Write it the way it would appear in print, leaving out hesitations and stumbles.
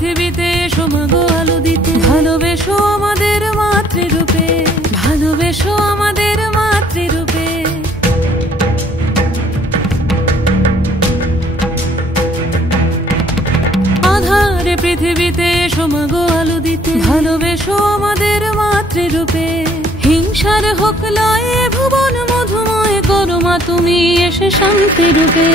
পৃথিবীতে সোমাগো আলো দিতে, ভালোবেসো আমাদের মাতৃরূপে, ভালোবেসো আমাদের মাতৃরূপে। আধারে পৃথিবীতে সোমাগো আলো দিতে, ভালোবেসো আমাদের মাতৃরূপে। হিংসার হোক লয়ে ভুবন মধুময় করো মা তুমি এসে শান্তি রূপে।